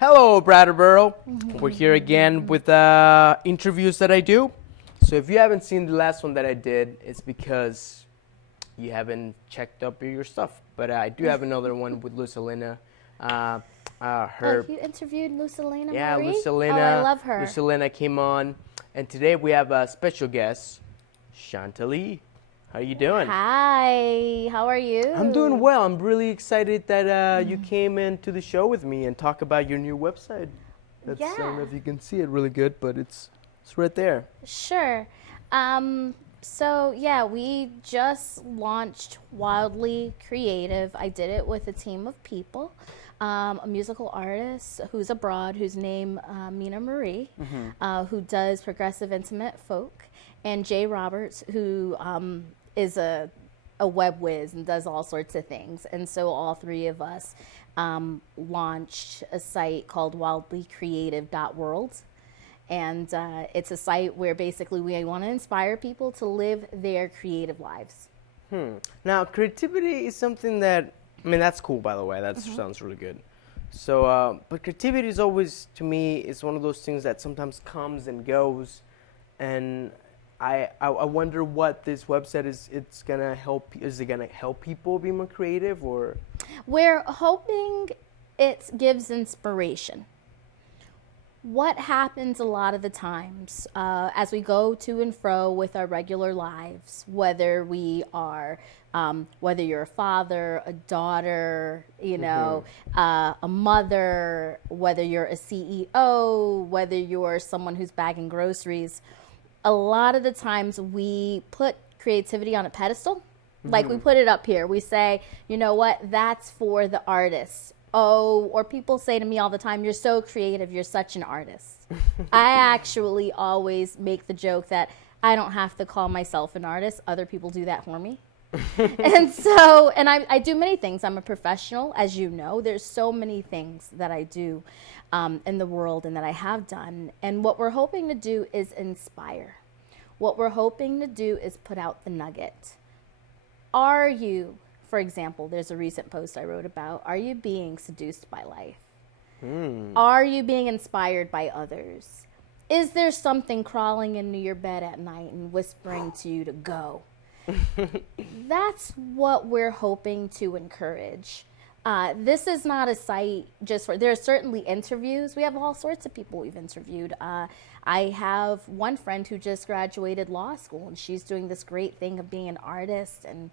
Hello, Brattleboro. We're here again with interviews that I do. So if you haven't seen the last one that I did, it's because you haven't checked up your stuff. But I do have another one with Lucilina. You interviewed Lucilina Yeah, Marie? Lucilina. Oh, I love her. Lucilina came on. And today we have a special guest, Shonta Lee. How you doing? Hi, how are you? I'm doing well. I'm really excited that you came into the show with me and talk about your new website. I don't know if you can see it really good, but it's right there. Sure. We just launched Wildly Creative. I did it with a team of people. A musical artist who's abroad, whose name Mina Marie, who does progressive intimate folk, and Jay Roberts, who is a web whiz and does all sorts of things. And so all three of us launched a site called wildlycreative.world. And it's a site where basically we want to inspire people to live their creative lives. Now, creativity is something that, that's cool, by the way. That sounds really good. So, but creativity is always, to me, it's one of those things that sometimes comes and goes. And I wonder what this website it's gonna help. Is it gonna help people be more creative, or? We're hoping it gives inspiration. What happens a lot of the times as we go to and fro with our regular lives, whether we are, whether you're a father, a daughter, a mother, whether you're a CEO, whether you're someone who's bagging groceries, a lot of the times we put creativity on a pedestal. Like we put it up here. We say, you know what, that's for the artists. Oh, or people say to me all the time, you're so creative, you're such an artist. I actually always make the joke that I don't have to call myself an artist. Other people do that for me. And I do many things. I'm a professional, as you know. There's so many things that I do in the world and that I have done. And what we're hoping to do is inspire. What we're hoping to do is put out the nugget. Are you, for example, there's a recent post I wrote about, are you being seduced by life? Are you being inspired by others? Is there something crawling into your bed at night and whispering to you to go? That's what we're hoping to encourage. This is not a site just for, there are certainly interviews. We have all sorts of people we've interviewed. I have one friend who just graduated law school, and she's doing this great thing of being an artist and,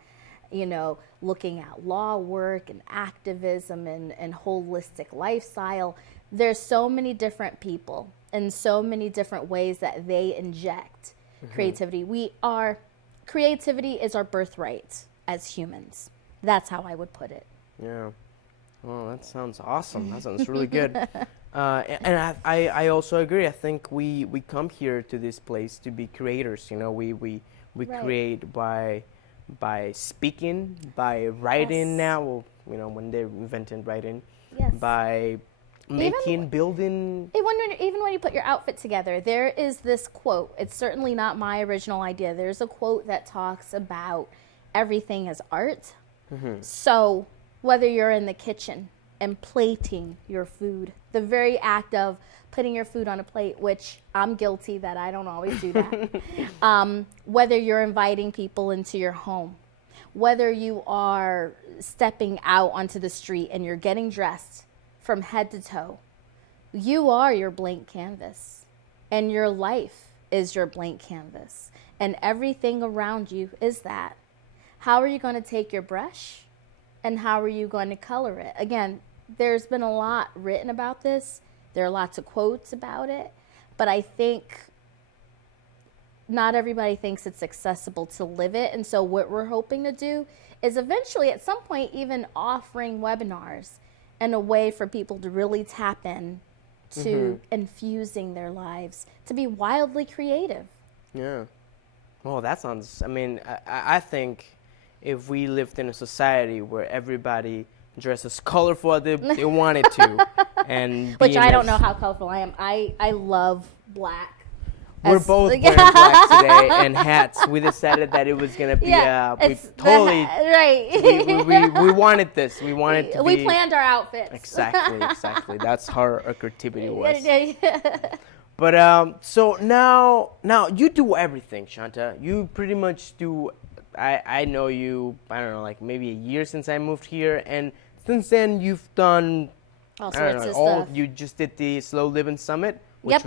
looking at law work and activism and holistic lifestyle. There's so many different people and so many different ways that they inject creativity. Creativity is our birthright as humans. That's how I would put it. Yeah. Well, that sounds awesome. That sounds really good. And I also agree. I think we come here to this place to be creators. We create by speaking, by writing now. Well, when they invented writing, by making, building. Even when you put your outfit together, there is this quote. It's certainly not my original idea. There's a quote that talks about everything as art. So whether you're in the kitchen and plating your food, the very act of putting your food on a plate, which I'm guilty that I don't always do that. Whether you're inviting people into your home, whether you are stepping out onto the street and you're getting dressed from head to toe, you are your blank canvas, and your life is your blank canvas, and everything around you is that. How are you going to take your brush, and how are you going to color it? Again, there's been a lot written about this. There are lots of quotes about it, but I think not everybody thinks it's accessible to live it. And so what we're hoping to do is eventually at some point even offering webinars and a way for people to really tap in to infusing their lives, to be wildly creative. Yeah. Well, that sounds, I think if we lived in a society where everybody dress as colorful as they wanted to, and which I don't know how colorful I am. I love black. We're both wearing black today and hats. We decided that it was gonna be. We wanted this. We wanted to. We planned our outfits. Exactly. That's how our creativity was. But so now you do everything, Shonta. You pretty much do. I know you. I don't know, like maybe a year since I moved here, and since then you've done. All sorts of stuff. You just did the Slow Living Summit, which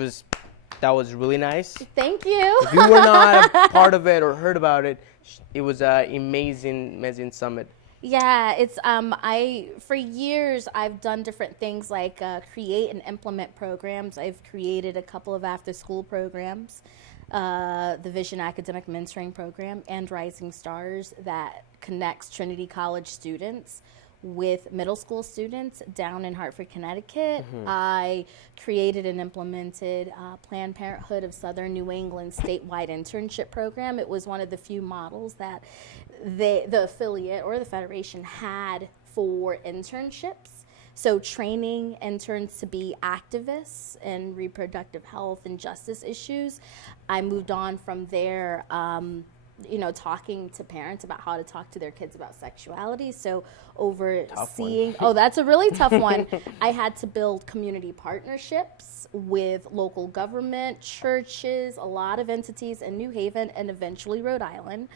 that was really nice. Thank you. If you were not a part of it or heard about it, it was an amazing summit. Yeah, it's for years I've done different things like create and implement programs. I've created a couple of after-school programs, the Vision Academic Mentoring Program and Rising Stars that connects Trinity College students with middle school students down in Hartford, Connecticut. I created and implemented Planned Parenthood of Southern New England statewide internship program. It was one of the few models that the affiliate or the federation had for internships. So training interns to be activists in reproductive health and justice issues. I moved on from there, talking to parents about how to talk to their kids about sexuality. So overseeing, that's a really tough one. I had to build community partnerships with local government, churches, a lot of entities in New Haven and eventually Rhode Island.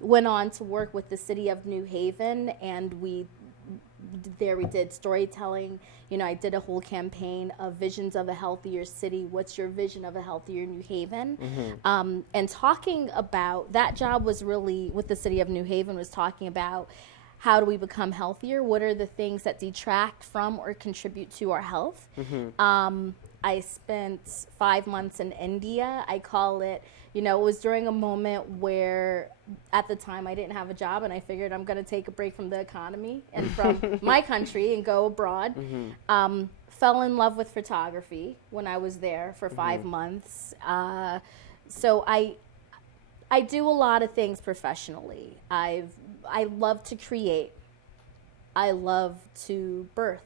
Went on to work with the city of New Haven, and we did storytelling. I did a whole campaign of visions of a healthier city. What's your vision of a healthier New Haven? And talking about that job was really with the city of New Haven was talking about how do we become healthier? What are the things that detract from or contribute to our health? I spent 5 months in India. I call it, it was during a moment where at the time I didn't have a job and I figured I'm going to take a break from the economy and from my country and go abroad. Fell in love with photography when I was there for 5 months. So I do a lot of things professionally. I love to create. I love to birth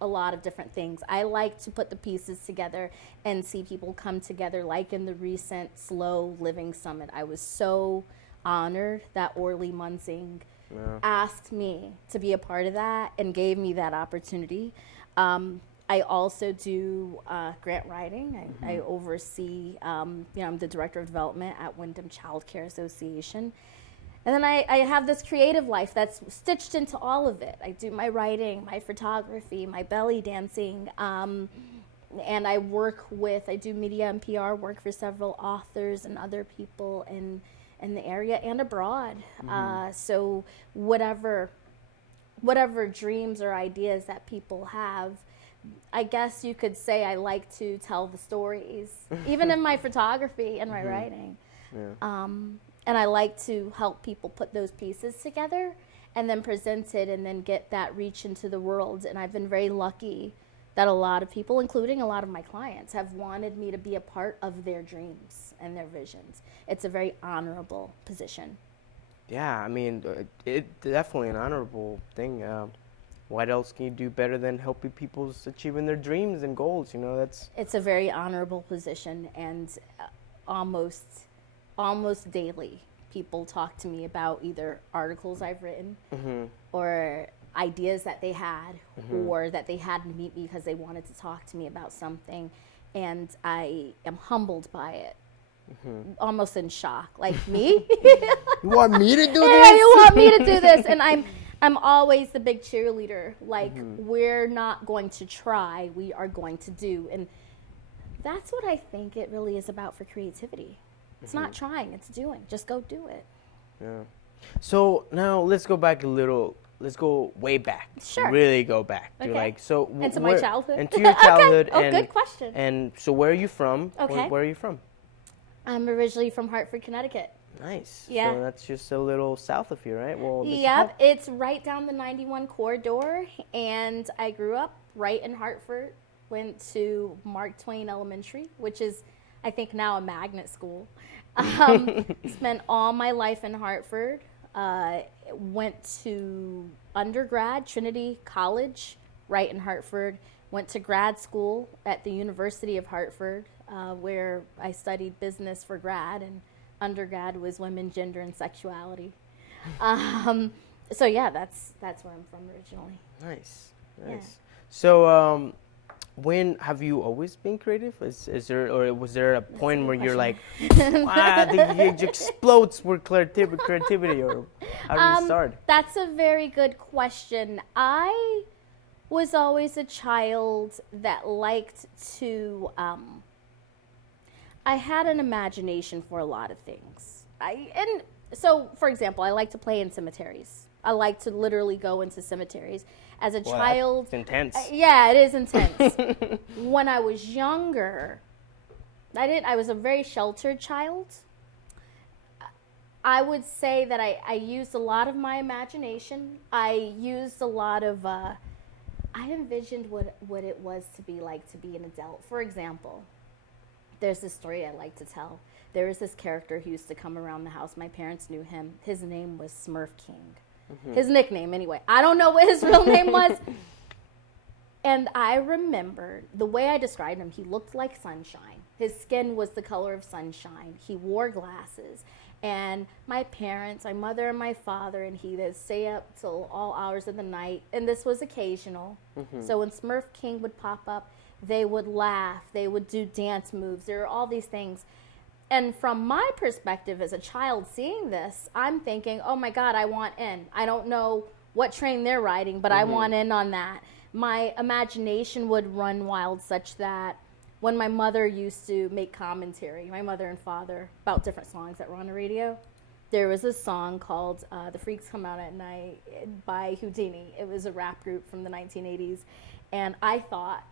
a lot of different things. I like to put the pieces together and see people come together, like in the recent Slow Living Summit. I was so honored that Orly Munsing asked me to be a part of that and gave me that opportunity. I also do grant writing. I oversee, I'm the Director of Development at Wyndham Child Care Association. And then I have this creative life that's stitched into all of it. I do my writing, my photography, my belly dancing, and I do media and PR work for several authors and other people in the area and abroad. So whatever dreams or ideas that people have, I guess you could say I like to tell the stories, even in my photography and my writing. And I like to help people put those pieces together and then present it and then get that reach into the world. And I've been very lucky that a lot of people, including a lot of my clients, have wanted me to be a part of their dreams and their visions. It's a very honorable position. Yeah, I mean, it's definitely an honorable thing. What else can you do better than helping people achieving their dreams and goals? It's a very honorable position, and almost daily people talk to me about either articles I've written or ideas that they had or that they had to meet me because they wanted to talk to me about something, and I am humbled by it. Almost in shock, like me. You want me to do this? Yeah, you want me to do this, and I'm always the big cheerleader. Like we're not going to try, we are going to do, and that's what I think it really is about for creativity. It's not trying, it's doing. Just go do it. Yeah. So now let's go back a little. Let's go way back. Sure. Really go back. Okay. Into my childhood. Into your childhood. Okay. Good question. And so where are you from? Okay. Where are you from? I'm originally from Hartford, Connecticut. Nice. Yeah. So that's just a little south of here, right? Well. Yep. It's right down the 91 corridor, and I grew up right in Hartford. Went to Mark Twain Elementary, which is, I think, now a magnet school. Spent all my life in Hartford. Went to undergrad, Trinity College, right in Hartford. went to grad school at the University of Hartford, where I studied business for grad, and undergrad was women, gender, and sexuality. So yeah, that's where I'm from originally. Nice. Yeah. So, when have you always been creative? Is there, or was there a point where you're like, the age explodes with creativity, or how did you start? That's a very good question. I was always a child that liked to. I had an imagination for a lot of things. So, for example, I like to play in cemeteries. I like to literally go into cemeteries. As a child, that's intense. Yeah, it is intense. When I was younger, I was a very sheltered child. I would say that I used a lot of my imagination. I used a lot of, I envisioned what it was to be like to be an adult. For example, there's this story I like to tell. There was this character who used to come around the house. My parents knew him. His name was Smurf King. His nickname, anyway. I don't know what his real name was. And I remember the way I described him, he looked like sunshine. His skin was the color of sunshine. He wore glasses. And my parents, my mother and my father, and he would stay up till all hours of the night. And this was occasional. So when Smurf King would pop up, they would laugh. They would do dance moves. There were all these things. And from my perspective as a child seeing this, I'm thinking, oh my God, I want in. I don't know what train they're riding, but I want in on that. My imagination would run wild such that when my mother used to make commentary, my mother and father, about different songs that were on the radio, there was a song called The Freaks Come Out at Night by Houdini. It was a rap group from the 1980s. And I thought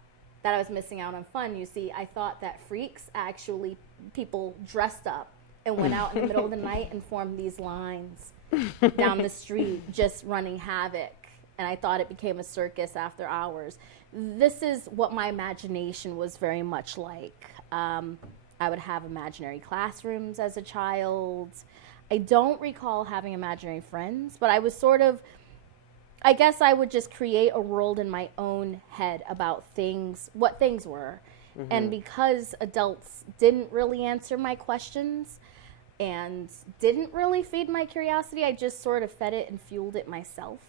that I was missing out on fun. You see, I thought that freaks actually people dressed up and went out in the middle of the night and formed these lines down the street, just running havoc. And I thought it became a circus after hours. This is what my imagination was very much like. I would have imaginary classrooms as a child. I don't recall having imaginary friends, but I was sort of, I guess I would just create a world in my own head about things, what things were. And because adults didn't really answer my questions and didn't really feed my curiosity, I just sort of fed it and fueled it myself.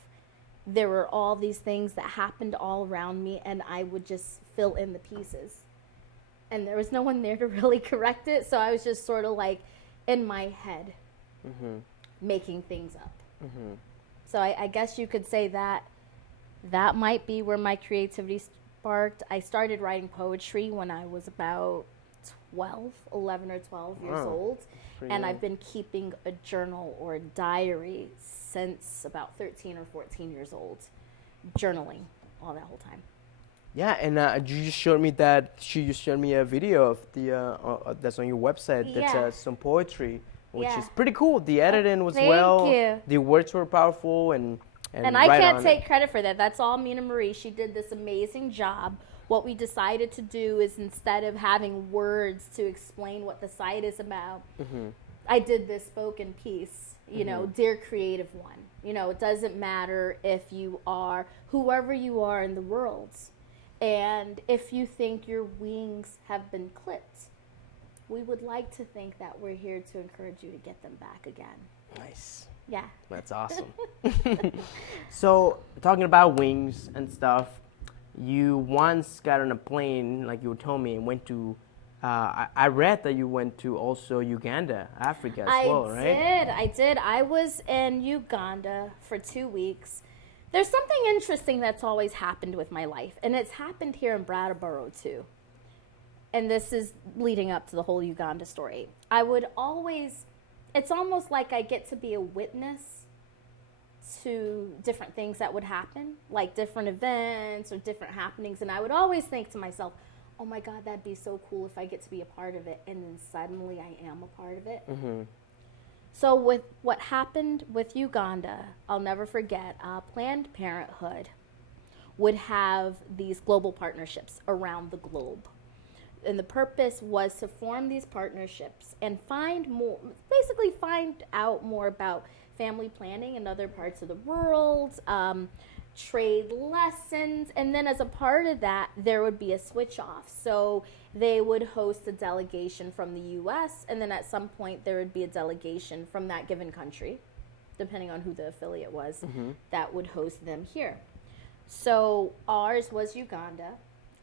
There were all these things that happened all around me, and I would just fill in the pieces. And there was no one there to really correct it, so I was just sort of like in my head making things up. So I guess you could say that that might be where my creativity sparked. I started writing poetry when I was about 11 or 12 years old. And I've been keeping a journal or a diary since about 13 or 14 years old, journaling all that whole time. Yeah, and you just showed me you showed me a video of the that's on your website. That's some poetry, which is pretty cool. The editing was Thank you. The words were powerful, and I can't take credit for that. That's all Mina Marie. She did this amazing job. What we decided to do is, instead of having words to explain what the site is about, I did this spoken piece, you know, Dear Creative One. You know, it doesn't matter if you are whoever you are in the world. And if you think your wings have been clipped, we would like to think that we're here to encourage you to get them back again. Nice. Yeah. That's awesome. So, talking about wings and stuff, you once got on a plane, like you told me, and went to, I read that you went to also Uganda, Africa as well, right? I did. I was in Uganda for 2 weeks. There's something interesting that's always happened with my life, and it's happened here in Brattleboro too. And this is leading up to the whole Uganda story. I would always, it's almost like I get to be a witness to different things that would happen, like different events or different happenings. And I would always think to myself, oh my God, that'd be so cool if I get to be a part of it. And then suddenly I am a part of it. So with what happened with Uganda, I'll never forget, Planned Parenthood would have these global partnerships around the globe. And the purpose was to form these partnerships and find out more about family planning in other parts of the world, trade lessons, and then as a part of that, there would be a switch off. So they would host a delegation from the U.S., and then at some point there would be a delegation from that given country, depending on who the affiliate was, that would host them here. So ours was Uganda.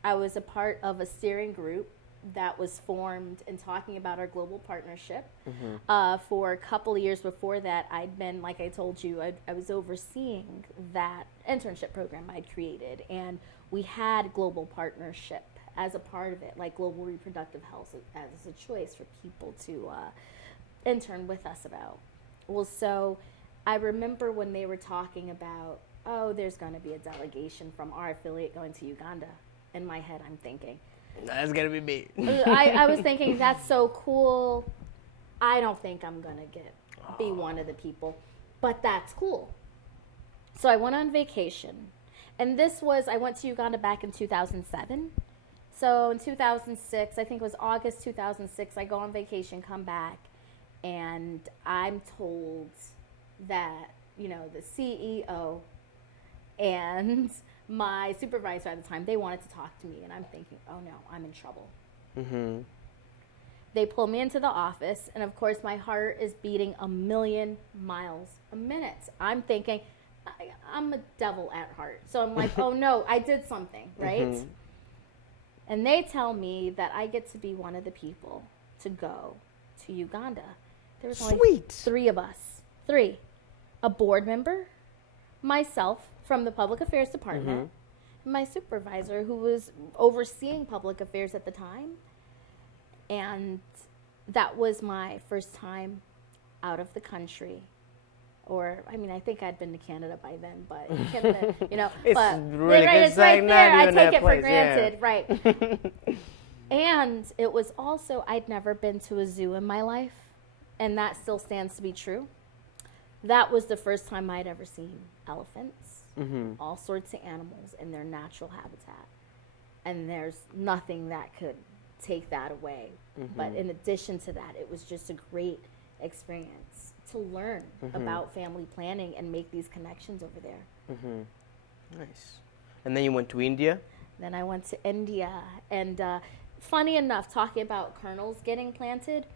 I was a part of a steering group that was formed and talking about our global partnership. For a couple of years before that, I'd been, like I told you, I was overseeing that internship program I'd created, and we had global partnership as a part of it, like global reproductive health as a choice for people to intern with us about. Well, so I remember when they were talking about, oh, there's going to be a delegation from our affiliate going to Uganda. In my head, I'm thinking, that's going to be me. I was thinking, that's so cool. I don't think I'm going to be one of the people, but that's cool. So I went on vacation. And I went to Uganda back in 2007. So in 2006, I think it was August 2006, I go on vacation, come back, and I'm told that, the CEO and my supervisor at the time, they wanted to talk to me, and I'm thinking, oh no, I'm in trouble. They pull me into the office, and of course my heart is beating 1,000,000 miles a minute. I'm thinking, I'm a devil at heart. So I'm like, oh no, I did something, right? And they tell me that I get to be one of the people to go to Uganda. There was only 3 of us. 3. A board member, myself from the public affairs department, my supervisor who was overseeing public affairs at the time. And that was my first time out of the country. Or, I think I'd been to Canada by then, but Canada, it's but really right, good. it's right there. I take it for place, granted, right? And it was also, I'd never been to a zoo in my life, and that still stands to be true. That was the first time I'd ever seen elephants, all sorts of animals in their natural habitat. And there's nothing that could take that away. But in addition to that, it was just a great experience to learn about family planning and make these connections over there. Nice. And then you went to India? Then I went to India. And funny enough, talking about kernels getting planted,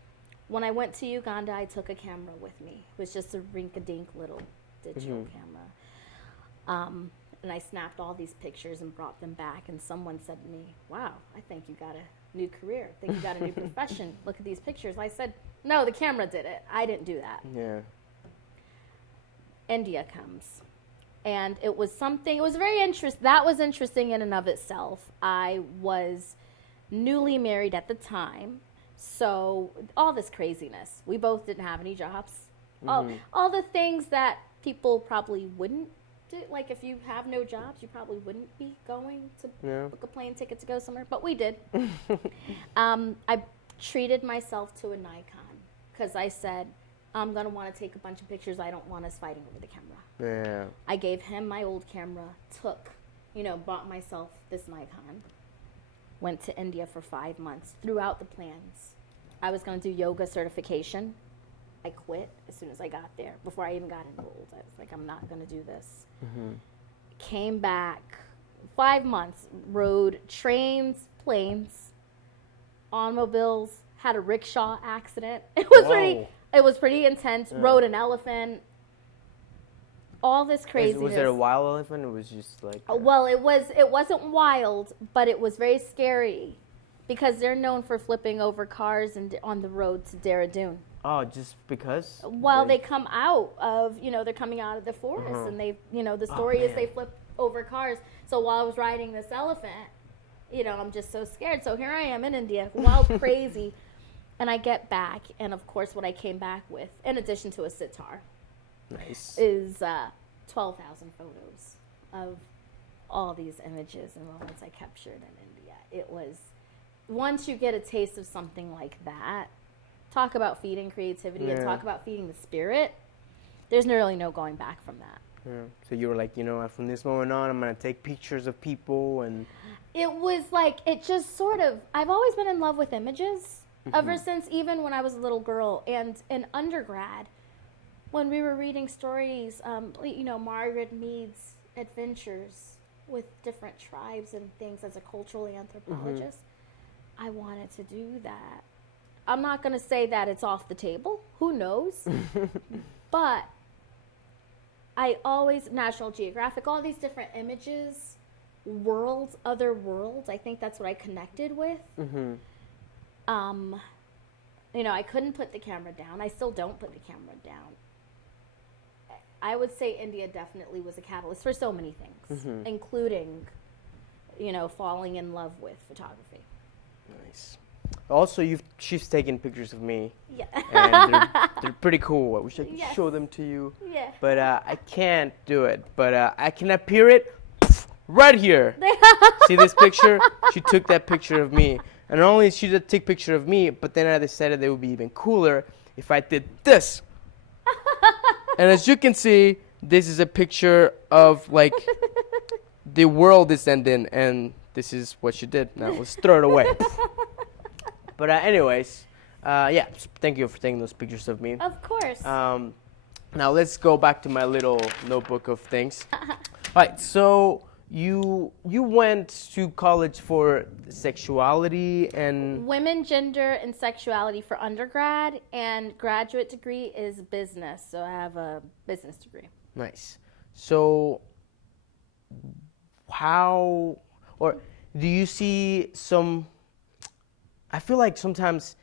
when I went to Uganda, I took a camera with me. It was just a rink-a-dink little digital camera. And I snapped all these pictures and brought them back. And someone said to me, wow, I think you got a new career. I think you got a new profession. Look at these pictures. I said, no, the camera did it. I didn't do that. Yeah. India comes. And it was something, it was very interesting. That was interesting in and of itself. I was newly married at the time. So all this craziness. We both didn't have any jobs. All the things that people probably wouldn't do. Like if you have no jobs, you probably wouldn't be going to book a plane ticket to go somewhere. But we did. I treated myself to a Nikon because I said, I'm going to want to take a bunch of pictures. I don't want us fighting over the camera. Yeah. I gave him my old camera, bought myself this Nikon, went to India for 5 months, threw out the plans. I was going to do yoga certification. I quit as soon as I got there, before I even got enrolled. I was like, I'm not going to do this. Came back, 5 months, rode trains, planes, automobiles, had a rickshaw accident. It was pretty intense. Yeah. Rode an elephant. All this craziness. Was there a wild elephant? Or was it just like? Well, it wasn't wild, but it was very scary, because they're known for flipping over cars and on the road to Dehradun. Oh, just because? Well, they come out of, they're coming out of the forest, and they, the story is they flip over cars. So while I was riding this elephant, I'm just so scared. So here I am in India, wild, crazy. And I get back, and of course what I came back with, in addition to a sitar, is 12,000 photos of all these images and moments I captured in India. It was, once you get a taste of something like that, talk about feeding creativity and talk about feeding the spirit, there's really no going back from that. Yeah. So you were like, from this moment on, I'm going to take pictures of people. And it was like, it just sort of, I've always been in love with images. Ever since even when I was a little girl, and in undergrad, when we were reading stories, Margaret Mead's adventures with different tribes and things as a cultural anthropologist. I wanted to do that. I'm not going to say that it's off the table. Who knows? But I always, National Geographic, all these different images, worlds, other worlds, I think that's what I connected with. You know, I couldn't put the camera down. I still don't put the camera down. I would say India definitely was a catalyst for so many things, including, you know, falling in love with photography. Nice. Also, she's taken pictures of me. Yeah. And they're pretty cool. I wish I could Yes. show them to you. Yeah. But I can't do it. But I can appear it right here. See this picture? She took that picture of me. And not only she did take a picture of me, but then I decided it would be even cooler if I did this. And as you can see, this is a picture of like the world is ending, and this is what she did. Now let's throw it away. But anyways, yeah, thank you for taking those pictures of me. Of course. Now let's go back to my little notebook of things. All right, so you went to college for sexuality and Women, gender, and sexuality for undergrad, and graduate degree is business. So I have a business degree. nice. So how, or do you see some? I feel like sometimes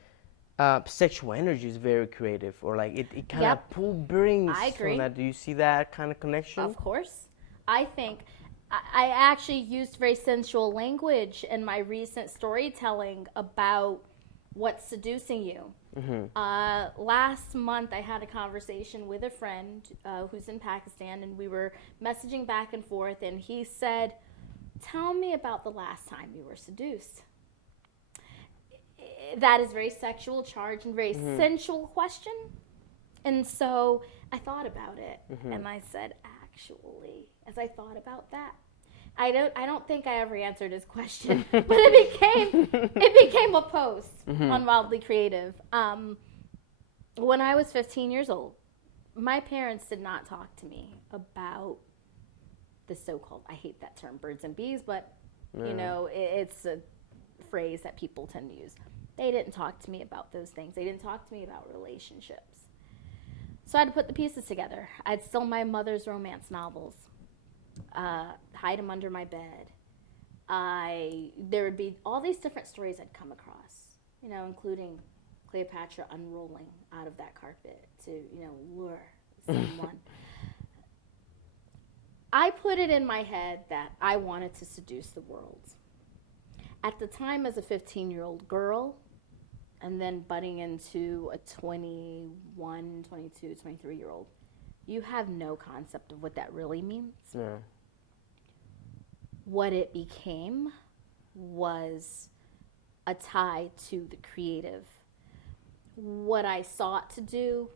sexual energy is very creative, or like it kind of Yep. brings. I agree. some of that. Do you see that kind of connection? Of course. I think I actually used very sensual language in my recent storytelling about what's seducing you. Last month, I had a conversation with a friend who's in Pakistan, and we were messaging back and forth, and he said, "Tell me about the last time you were seduced." That is very sexual charged and very sensual question. And so I thought about it, and I said, actually, as I thought about that, I don't think I ever answered his question, but it became a post on Wildly Creative. When I was 15 years old, my parents did not talk to me about the so-called, I hate that term, birds and bees, but you know, it's a phrase that people tend to use. They didn't talk to me about those things. They didn't talk to me about relationships. So I had to put the pieces together. I'd steal my mother's romance novels, hide them under my bed. There would be all these different stories I'd come across, you know, including Cleopatra unrolling out of that carpet to, you know, lure someone. I put it in my head that I wanted to seduce the world. At the time, as a 15-year-old girl, and then butting into a 21, 22, 23-year-old, you have no concept of what that really means. Yeah. What it became was a tie to the creative. What I sought to do,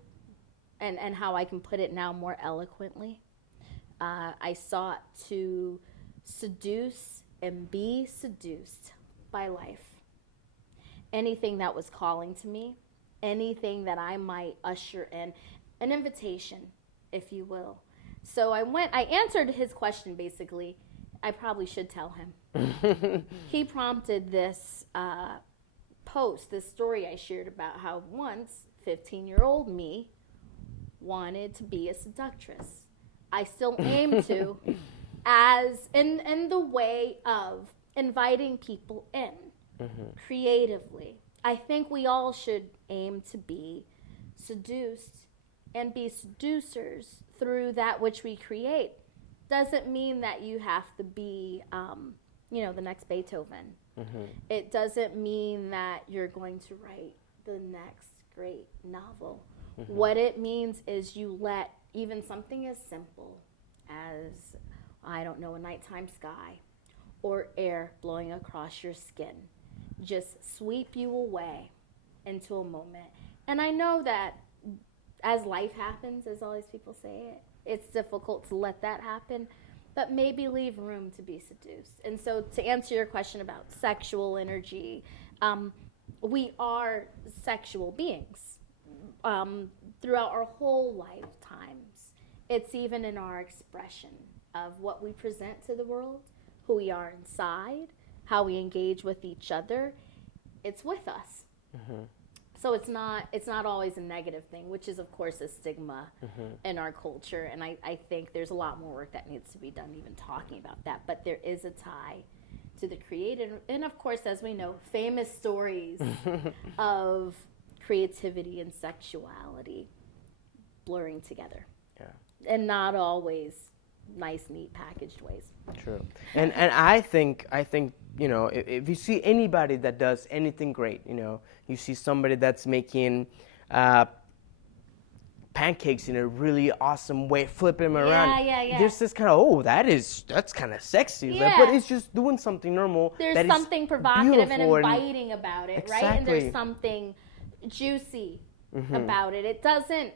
and how I can put it now more eloquently, I sought to seduce and be seduced by life. Anything that was calling to me, anything that I might usher in, an invitation, if you will. So I answered his question basically. I probably should tell him. He prompted this post, this story I shared about how once 15-year-old me wanted to be a seductress. I still aim to, as in the way of inviting people in creatively. I think we all should aim to be seduced and be seducers through that which we create. Doesn't mean that you have to be, you know, the next Beethoven. It doesn't mean that you're going to write the next great novel. What it means is you let even something as simple as, I don't know, a nighttime sky or air blowing across your skin just sweep you away into a moment. And I know that as life happens, as all these people say, it's difficult to let that happen, but maybe leave room to be seduced. And so to answer your question about sexual energy, we are sexual beings throughout our whole lifetimes. It's even in our expression. of what we present to the world, who we are inside, how we engage with each other, it's with us. So it's not always a negative thing, which is, of course, a stigma in our culture. And I think there's a lot more work that needs to be done even talking about that. But there is a tie to the creative. And, of course, as we know, famous stories of creativity and sexuality blurring together. Yeah. And not always nice, neat, packaged ways. True. And I think you know, if you see anybody that does anything great, you know, you see somebody that's making pancakes in a really awesome way, flipping them around. Yeah. There's this kind of, that's kind of sexy. Yeah. But it's just doing something normal. There's something provocative and inviting about it, exactly. right? And there's something juicy about it. It doesn't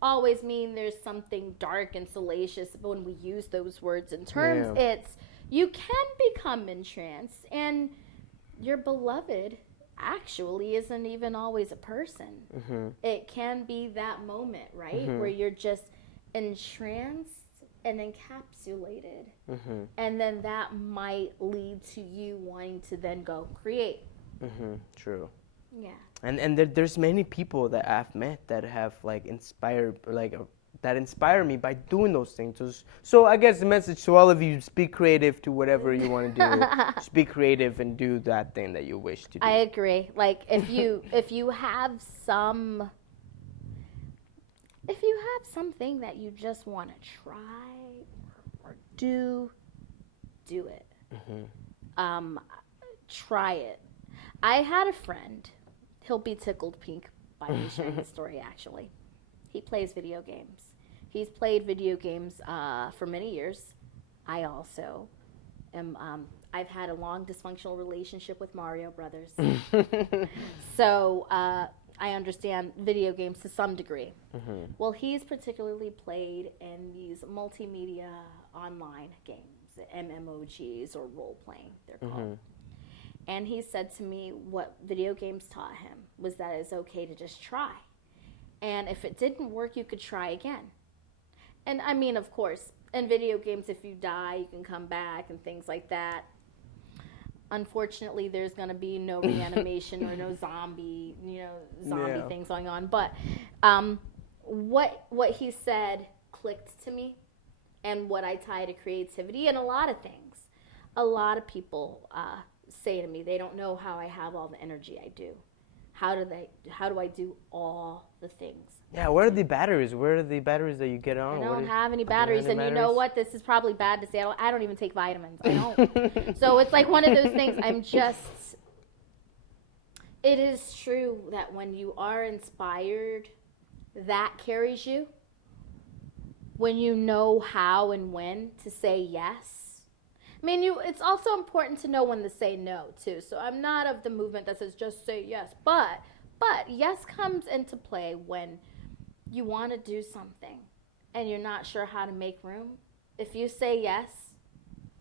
always mean there's something dark and salacious when we use those words and terms. Yeah. It's, you can become entranced, and your beloved actually isn't even always a person. It can be that moment, right? Where you're just entranced and encapsulated. And then that might lead to you wanting to then go create. True. Yeah. And there's many people that I've met that have like inspired, that inspire me by doing those things. So I guess the message to all of you is be creative to whatever you want to do. Just be creative and do that thing that you wish to do. I agree. Like if you have something that you just want to try or do it. Try it. I had a friend. He'll be tickled pink by me sharing the story, actually. He plays video games. He's played video games for many years. I also am. I've had a long dysfunctional relationship with Mario Brothers. So I understand video games to some degree. Well, he's particularly played in these multimedia online games, MMOGs or role-playing, they're called. And he said to me what video games taught him was that it's okay to just try. And if it didn't work, you could try again. And I mean, of course, in video games, if you die, you can come back and things like that. Unfortunately, there's going to be no reanimation or no zombie things going on. But what he said clicked to me, and what I tie to creativity and a lot of things. A lot of people say to me, they don't know how I have all the energy I do. How do I do all the things? Yeah, where are the batteries? Where are the batteries that you get on? I don't have any batteries, and you know what? This is probably bad to say. I don't even take vitamins. I don't. So it's like one of those things. It is true that when you are inspired, that carries you. When you know how and when to say yes. I mean, it's also important to know when to say no, too. So I'm not of the movement that says just say yes. But yes comes into play when you want to do something and you're not sure how to make room. If you say yes,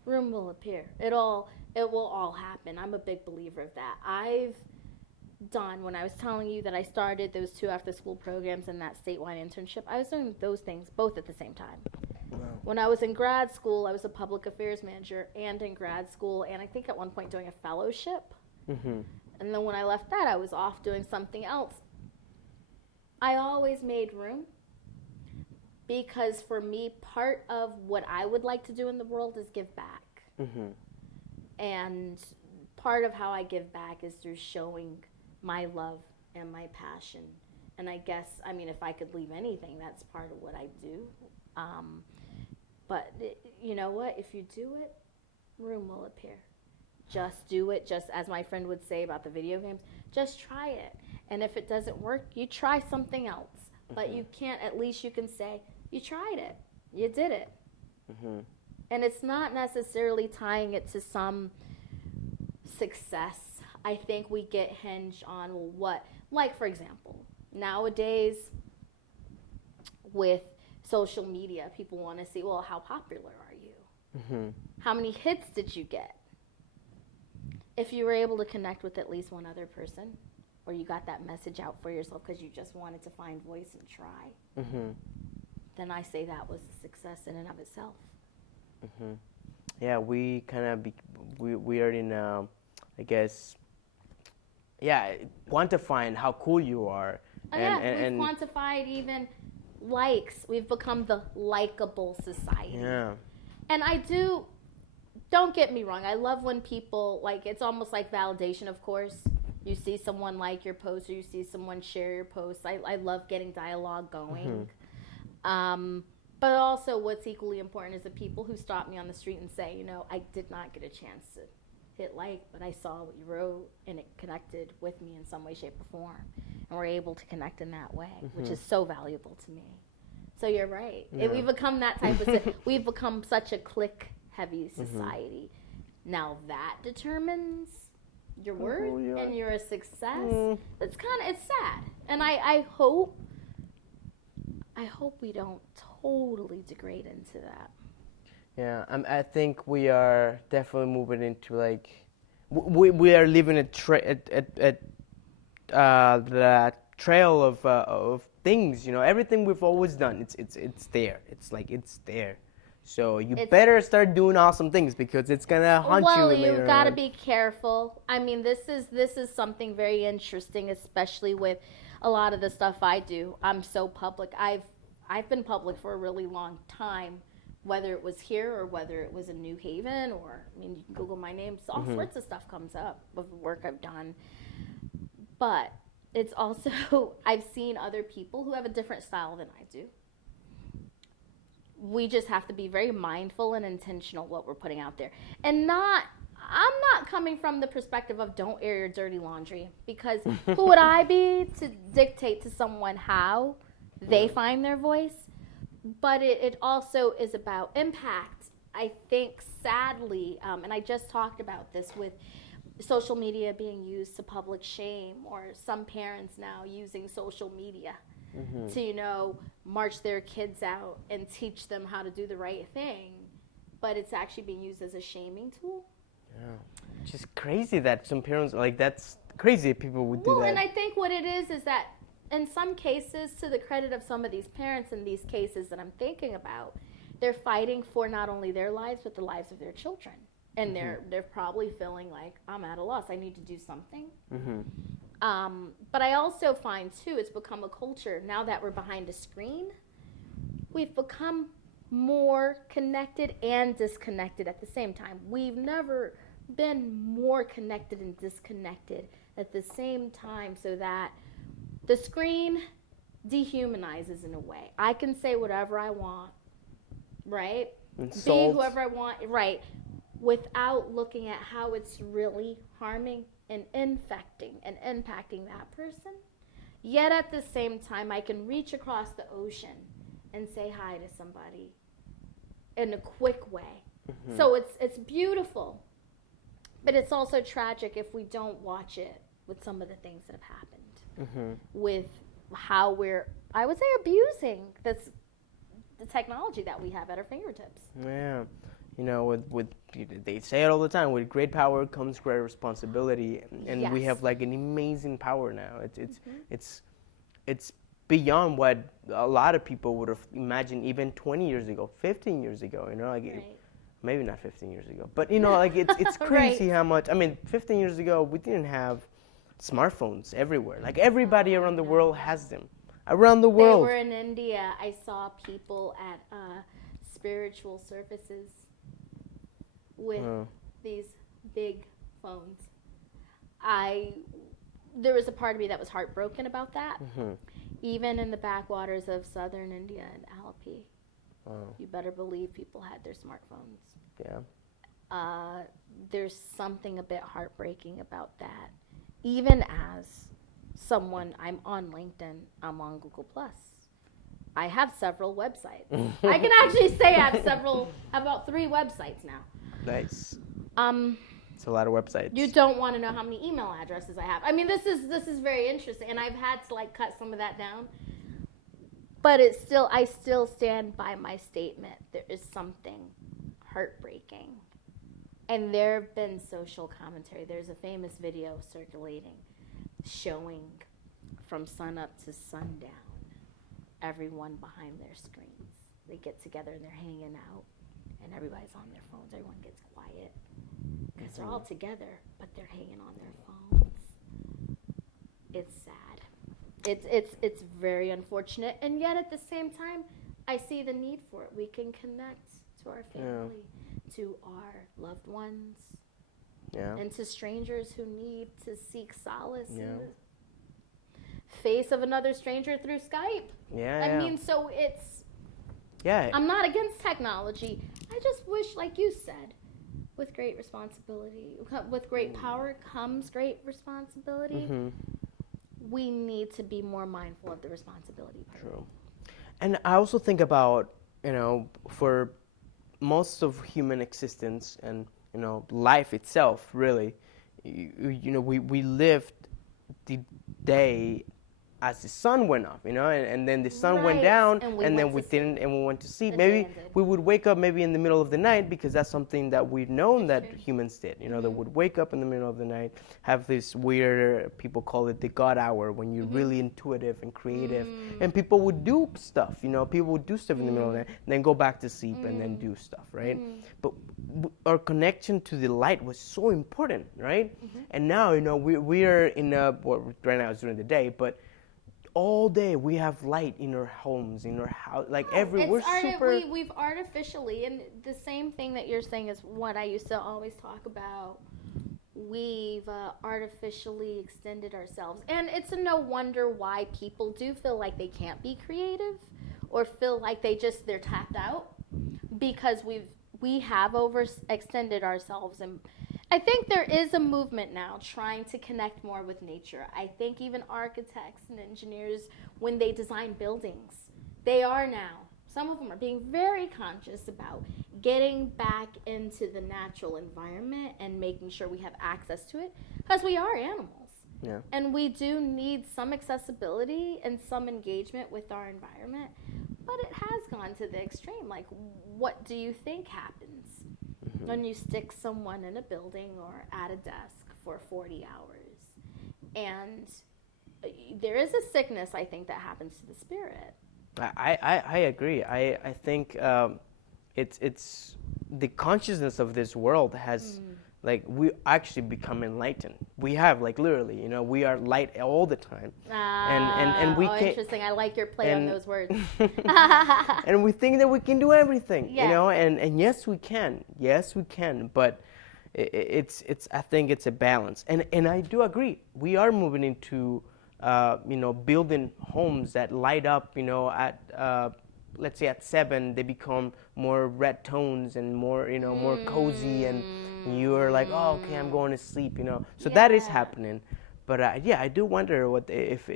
room will appear. It will all happen. I'm a big believer of that. I've done, when I was telling you that I started those 2 after-school programs and that statewide internship, I was doing those things both at the same time. Wow. When I was in grad school, I was a public affairs manager and in grad school, and I think at one point doing a fellowship. And then when I left that, I was off doing something else. I always made room because for me, part of what I would like to do in the world is give back. And part of how I give back is through showing my love and my passion. And I guess, I mean, if I could leave anything, that's part of what I do. But you know what? If you do it, room will appear. Just do it. Just as my friend would say about the video games, just try it. And if it doesn't work, you try something else. But you can't, at least you can say, you tried it. You did it. And it's not necessarily tying it to some success. I think we get hinged on what, like for example, nowadays with social media, people want to see, well, how popular are you? How many hits did you get? If you were able to connect with at least one other person, or you got that message out for yourself because you just wanted to find voice and try, then I say that was a success in and of itself. Hmm. Yeah, we kind of we are in I guess yeah, quantifying how cool you are, Oh yeah, we've quantified even likes. We've become the likable society. yeah. And don't get me wrong, I love when people, like, it's almost like validation, of course. You see someone like your post or you see someone share your post. I love getting dialogue going. But also what's equally important is the people who stop me on the street and say, I did not get a chance to hit like, but I saw what you wrote and it connected with me in some way, shape, or form. And we're able to connect in that way, which is so valuable to me. So you're right. Yeah. We've become that type of, we've become such a click-heavy society. Now that determines your worth and you're a success. It's sad. And I hope we don't totally degrade into that. Yeah, I think we are definitely moving into like we are leaving the trail of things. Everything we've always done. It's there. It's like it's there. So you better start doing awesome things because it's gonna haunt you later on. Well, you've got to be careful. I mean, this is something very interesting, especially with a lot of the stuff I do. I'm so public. I've been public for a really long time, whether it was here or whether it was in New Haven, or you can Google my name. So all sorts of stuff comes up of the work I've done. But it's also I've seen other people who have a different style than I do. We just have to be very mindful and intentional what we're putting out there. And I'm not coming from the perspective of don't air your dirty laundry, because who would I be to dictate to someone how they find their voice? But it also is about impact. I think sadly, and I just talked about this with social media being used to public shame, or some parents now using social media to, march their kids out and teach them how to do the right thing, but it's actually being used as a shaming tool. Yeah, just crazy that some parents, like, that's crazy people would do that. Well, and I think what it is that in some cases, to the credit of some of these parents in these cases that I'm thinking about, they're fighting for not only their lives, but the lives of their children. And they're probably feeling like, I'm at a loss, I need to do something. But I also find, too, it's become a culture, now that we're behind a screen, we've become more connected and disconnected at the same time. We've never been more connected and disconnected at the same time, so that the screen dehumanizes in a way. I can say whatever I want, right? Insult. Be whoever I want, right? Without looking at how it's really harming and infecting and impacting that person. Yet at the same time, I can reach across the ocean and say hi to somebody in a quick way. So it's beautiful, but it's also tragic if we don't watch it with some of the things that have happened, with how we're, I would say, abusing the technology that we have at our fingertips. Yeah. With they say it all the time. With great power comes great responsibility, and we have like an amazing power now. It's beyond what a lot of people would have imagined even 20 years ago, 15 years ago. Maybe not 15 years ago, but like it's crazy how much. I mean, 15 years ago we didn't have smartphones everywhere. Like everybody around the world has them. Around the world. They were in India. I saw people at spiritual services with these big phones. There was a part of me that was heartbroken about that. Even in the backwaters of southern India and Alleppey, you better believe people had their smartphones. Yeah. There's something a bit heartbreaking about that. Even as someone, I'm on LinkedIn, I'm on Google+. I have several websites. I can actually say I have about 3 websites now. Nice. It's a lot of websites. You don't want to know how many email addresses I have. I mean, this is very interesting, and I've had to like cut some of that down. But I still stand by my statement. There is something heartbreaking. And there have been social commentary. There's a famous video circulating showing from sunup to sundown everyone behind their screens. They get together and they're hanging out. and everybody's on their phones. Everyone gets quiet because they're all together, but they're hanging on their phones. It's sad. It's very unfortunate, and yet at the same time, I see the need for it. We can connect to our family, to our loved ones, and to strangers who need to seek solace in the face of another stranger through Skype. I mean, so it's. I'm not against technology. I just wish, like you said, with great responsibility, with great power comes great responsibility. We need to be more mindful of the responsibility part. True. And I also think about, for most of human existence and, life itself, really, we lived the day as the sun went up, and then the sun went down, and then we didn't, and we went to sleep. Maybe we would wake up maybe in the middle of the night, because that's something that we've known that humans did. They would wake up in the middle of the night, have this weird, people call it the God hour, when you're really intuitive and creative, and people would do stuff. People would do stuff in the middle of the night, and then go back to sleep and then do stuff, right? But our connection to the light was so important, right? And now, we are in right now it's during the day, but all day we have light in our homes, in our house, like we've artificially, and the same thing that you're saying is what I used to always talk about. We've artificially extended ourselves, and it's no wonder why people do feel like they can't be creative, or feel like they're tapped out, because we have overextended ourselves. And I think there is a movement now trying to connect more with nature. I think even architects and engineers, when they design buildings, they are now, some of them are being very conscious about getting back into the natural environment and making sure we have access to it, because we are animals. And we do need some accessibility and some engagement with our environment, but it has gone to the extreme. Like, what do you think happens when you stick someone in a building or at a desk for 40 hours? And there is a sickness, I think, that happens to the spirit. I agree. I think it's the consciousness of this world has, like, we actually become enlightened. We have, like, literally, we are light all the time. And we can. Interesting. I like your play on those words. And we think that we can do everything, and yes, we can. Yes, we can. But it's I think it's a balance. And I do agree. We are moving into, building homes that light up, at, let's say at 7, they become more red tones and more, more cozy, and you're like, oh, okay, I'm going to sleep, So that is happening. But I do wonder if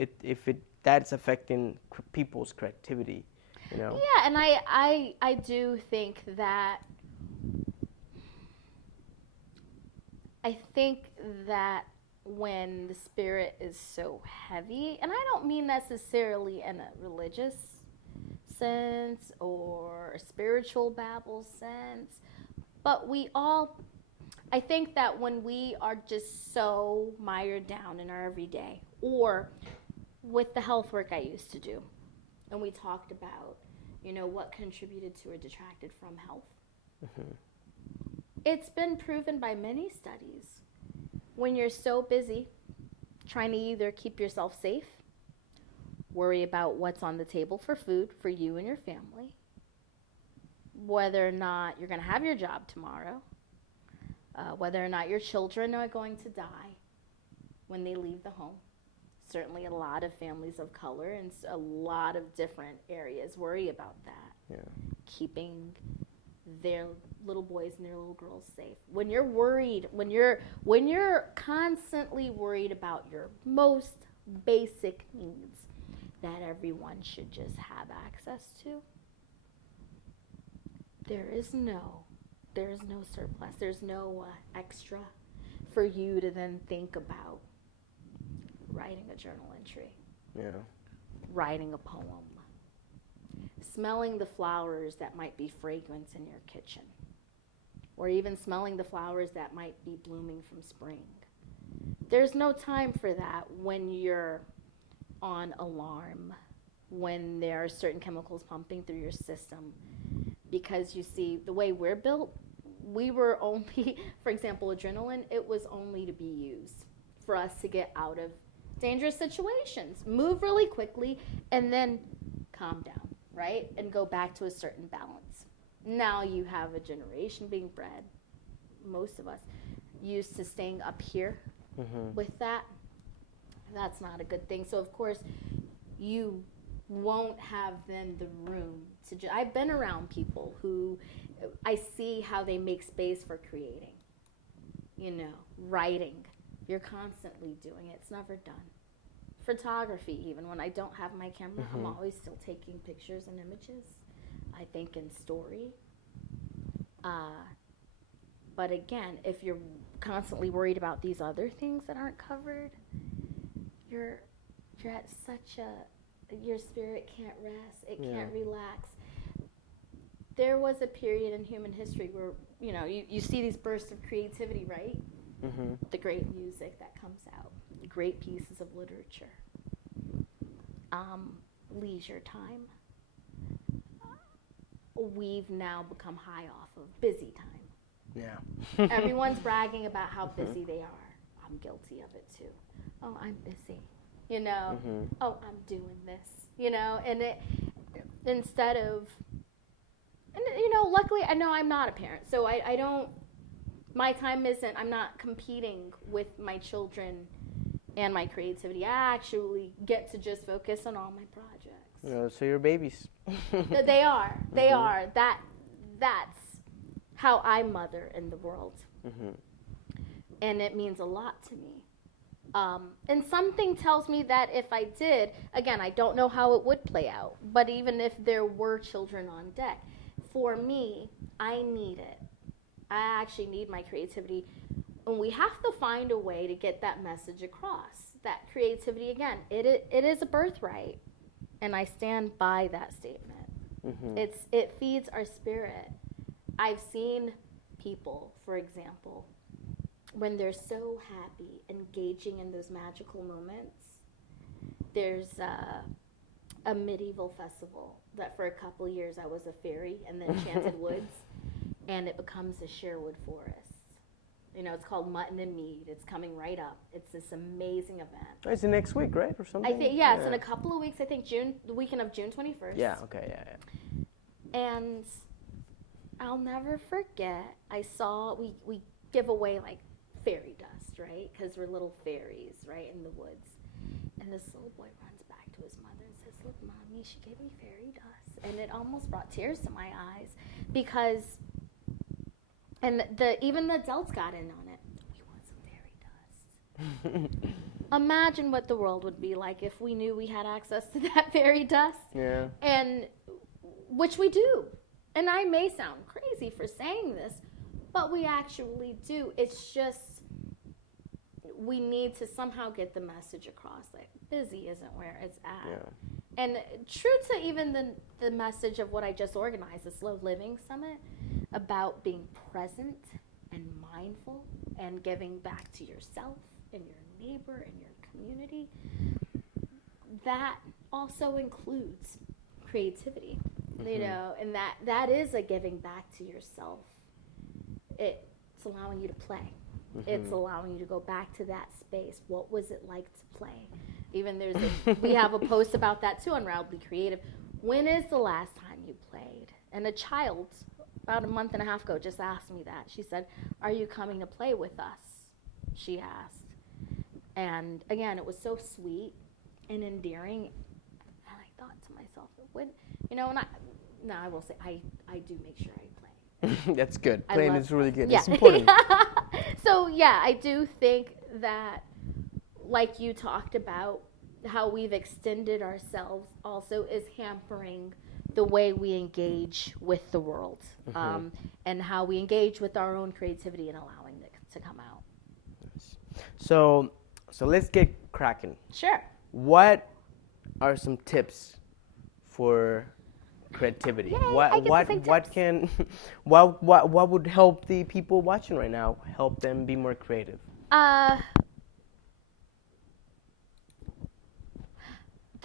that's affecting people's creativity, Yeah, and I do think that when the spirit is so heavy, and I don't mean necessarily in a religious sense or a spiritual babble sense, but I think that when we are just so mired down in our everyday, or with the health work I used to do, and we talked about, what contributed to or detracted from health. It's been proven by many studies, when you're so busy trying to either keep yourself safe, worry about what's on the table for food for you and your family, whether or not you're going to have your job tomorrow, whether or not your children are going to die when they leave the home. Certainly a lot of families of color and a lot of different areas worry about that. Keeping their little boys and their little girls safe. When you're worried, when you're constantly worried about your most basic needs that everyone should just have access to, there is no surplus. There's no extra for you to then think about writing a journal entry, writing a poem, smelling the flowers that might be fragrance in your kitchen, or even smelling the flowers that might be blooming from spring. There's no time for that when you're on alarm, when there are certain chemicals pumping through your system because you see, the way we're built, we were only, for example, adrenaline, it was only to be used for us to get out of dangerous situations, move really quickly, and then calm down, right? And go back to a certain balance. Now you have a generation being bred, most of us, used to staying up here with that. That's not a good thing. So, of course, you won't have then the room to I've been around people who I see how they make space for creating, writing. You're constantly doing it. It's never done. Photography, even when I don't have my camera, I'm always still taking pictures and images. I think in story. But again, if you're constantly worried about these other things that aren't covered, you're at such your spirit can't rest. It can't relax. There was a period in human history where, you see these bursts of creativity, right? The great music that comes out, great pieces of literature, leisure time. We've now become high off of busy time. Yeah. Everyone's bragging about how busy they are. I'm guilty of it too. Oh, I'm busy. Oh, I'm doing this. And it, instead of, luckily I know I'm not a parent, so I don't, my time isn't, I'm not competing with my children and my creativity. I actually get to just focus on all my projects. So you're babies. They are. They are. That's how I mother in the world. And it means a lot to me. And something tells me that if I did, again, I don't know how it would play out, but even if there were children on deck, for me, I need it. I actually need my creativity. And we have to find a way to get that message across. That creativity, again, it is a birthright. And I stand by that statement. It feeds our spirit. I've seen people, for example, when they're so happy, engaging in those magical moments. There's a medieval festival that for a couple years I was a fairy in the Enchanted Woods, and it becomes a Sherwood forest. It's called Mutton and Mead. It's coming right up. It's this amazing event. It's next week, right, or something? I think it's in a couple of weeks. I think the weekend of June 21st. Yeah. Okay. Yeah. And I'll never forget. I saw we give away like fairy dust, right? Because we're little fairies, right, in the woods. And this little boy runs back to his mother and says, "Look, Mommy, she gave me fairy dust." And it almost brought tears to my eyes because, and even the adults got in on it. We want some fairy dust. Imagine what the world would be like if we knew we had access to that fairy dust. Yeah. And which we do. And I may sound crazy for saying this, but we actually do. It's just we need to somehow get the message across. Like, busy isn't where it's at. Yeah. And true to even the message of what I just organized, the Slow Living Summit, about being present and mindful and giving back to yourself and your neighbor and your community, that also includes creativity. And that is a giving back to yourself. It's allowing you to play. It's allowing you to go back to that space. What was it like to play? Even we have a post about that too on Roundly Creative. When is the last time you played? And a child about a month and a half ago just asked me that. She said, "Are you coming to play with us?" She asked. And again, it was so sweet and endearing. And I thought to myself, I will say I do make sure I play. That's good. Playing is really good. Yeah. It's important. So yeah, I do think that, like you talked about, how we've extended ourselves also is hampering the way we engage with the world, and how we engage with our own creativity and allowing it to come out. So let's get cracking. Sure. What are some tips for creativity? Yay, What would help the people watching right now help them be more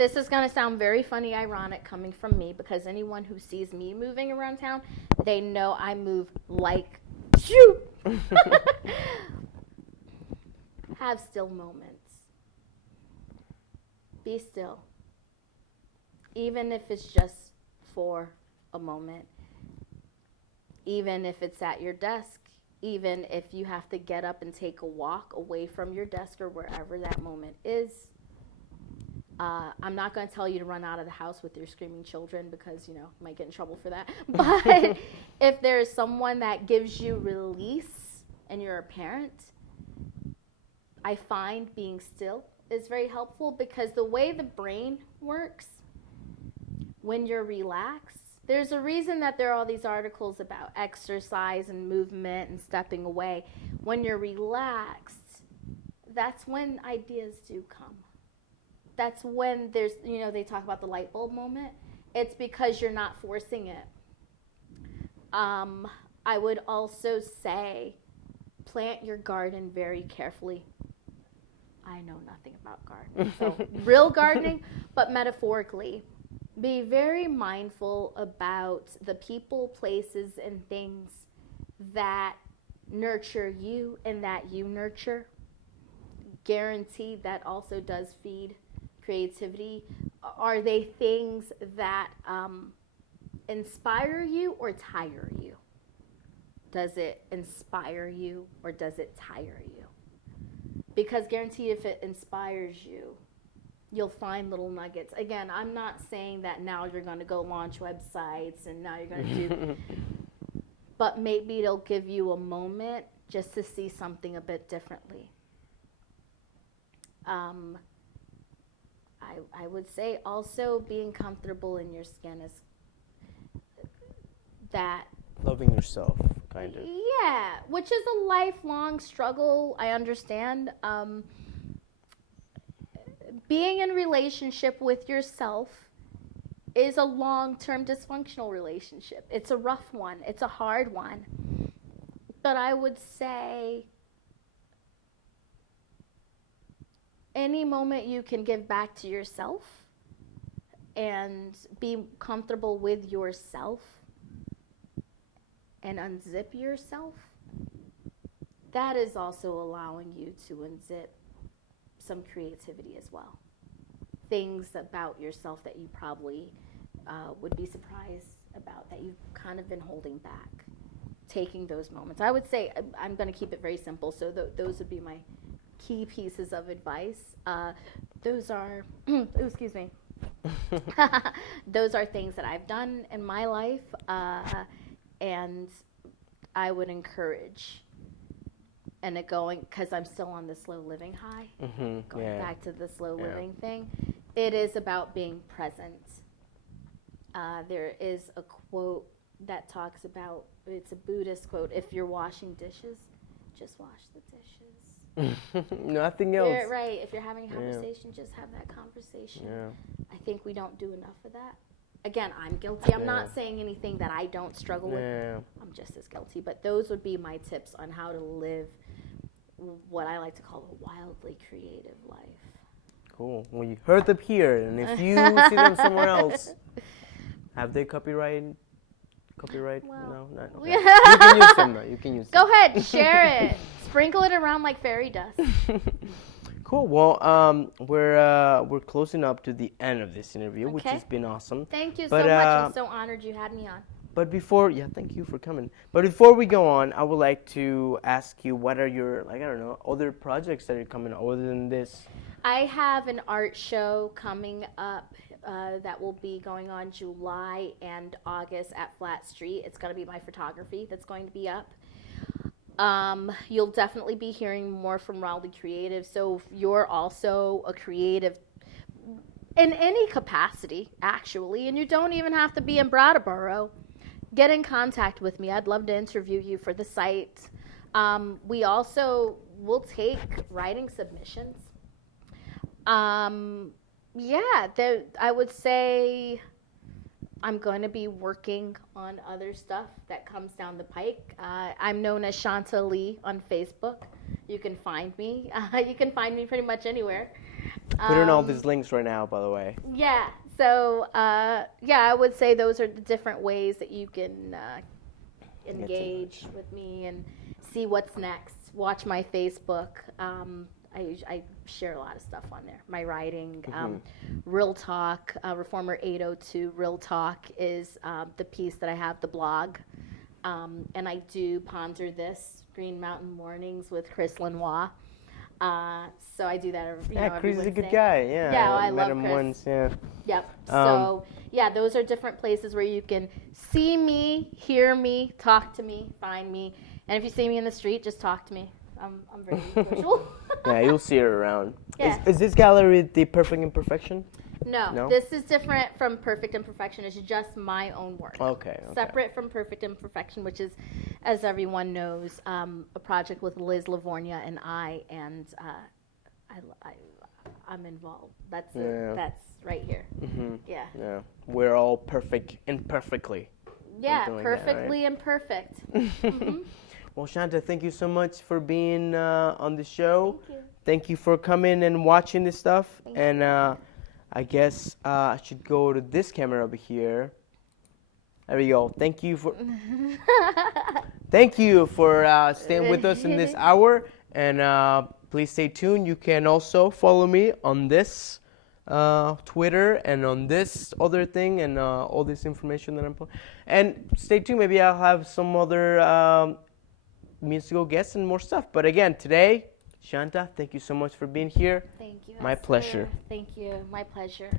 this is going to sound very funny, ironic coming from me, because anyone who sees me moving around town, they know I move like shoo. Have still moments. Be still. Even if it's just for a moment. Even if it's at your desk. Even if you have to get up and take a walk away from your desk or wherever that moment is. I'm not going to tell you to run out of the house with your screaming children because, you might get in trouble for that. But if there's someone that gives you release and you're a parent, I find being still is very helpful, because the way the brain works, when you're relaxed, there's a reason that there are all these articles about exercise and movement and stepping away. When you're relaxed, that's when ideas do come. That's when there's, they talk about the light bulb moment. It's because you're not forcing it. I would also say plant your garden very carefully. I know nothing about gardening, so real gardening, but metaphorically. Be very mindful about the people, places, and things that nurture you and that you nurture. Guaranteed that also does feed creativity. Are they things that inspire you or tire you? Does it inspire you or does it tire you? Because guarantee if it inspires you, you'll find little nuggets. Again, I'm not saying that now you're going to go launch websites and now you're going to do, but maybe it'll give you a moment just to see something a bit differently. I would say also being comfortable in your skin is that. Loving yourself, kind of. Yeah, which is a lifelong struggle, I understand. Being in relationship with yourself is a long-term dysfunctional relationship. It's a rough one. It's a hard one. But I would say any moment you can give back to yourself and be comfortable with yourself and unzip yourself, that is also allowing you to unzip some creativity as well. Things about yourself that you probably would be surprised about, that you've kind of been holding back. Taking those moments. I would say, I'm going to keep it very simple, so those would be my key pieces of advice. Those are, excuse me, those are things that I've done in my life, and I would encourage, and going, because I'm still on the slow living high, going back to the slow living thing, it is about being present. There is a quote that talks about, it's a Buddhist quote, if you're washing dishes, just wash the dishes. Nothing else. Right. If you're having a conversation, just have that conversation. I think we don't do enough of that. Again, I'm guilty. I'm not saying anything that I don't struggle with. I'm just as guilty. But those would be my tips on how to live what I like to call a wildly creative life. Cool. Well, you heard them here, and if you see them somewhere else, have they copyright? Well, no, not. Okay. You can use them though. You can use them. Go ahead, share it. Sprinkle it around like fairy dust. Cool. Well, we're closing up to the end of this interview, which has been awesome. Thank you so much. I'm so honored you had me on. But before, thank you for coming. But before we go on, I would like to ask you, what are your, other projects that are coming other than this? I have an art show coming up that will be going on July and August at Flat Street. It's going to be my photography that's going to be up. You'll definitely be hearing more from Wildly Creative. So if you're also a creative in any capacity, actually, and you don't even have to be in Brattleboro, get in contact with me. I'd love to interview you for the site. We also will take writing submissions. I would say I'm going to be working on other stuff that comes down the pike. I'm known as Shonta Lee on Facebook. You can find me. You can find me pretty much anywhere. Put in all these links right now, by the way. Yeah. So, I would say those are the different ways that you can engage with me and see what's next. Watch my Facebook. I share a lot of stuff on there. My writing, Real Talk, Reformer 802 Real Talk is the piece that I have, the blog. And I do Ponder This, Green Mountain Mornings with Chris Lenoir. So I do that every Chris is a good Wednesday. guy. Yeah, Yeah, I I met love him Chris. once. Yeah. Yep. So, those are different places where you can see me, hear me, talk to me, find me. And if you see me in the street, just talk to me. I'm very visual. Yeah, you'll see her around. Yeah. Is this gallery the Perfect Imperfection? No, this is different from Perfect Imperfection. It's just my own work. Okay. Separate from Perfect Imperfection, which is, as everyone knows, a project with Liz Livornia and I'm involved. That's right here. Mm-hmm. Yeah. Yeah. We're all perfect imperfectly. Yeah, Something like perfectly imperfect. Mm-hmm. Well, Shonta, thank you so much for being on the show. Thank you. Thank you for coming and watching this stuff. Thank and I guess I should go to this camera over here. There we go. Thank you for staying with us in this hour. And please stay tuned. You can also follow me on this Twitter and on this other thing and all this information that I'm putting. And stay tuned. Maybe I'll have some other musical guests and more stuff. But again, today, Shonta, thank you so much for being here. Thank you. My Ezlerh. pleasure. Thank you. My pleasure.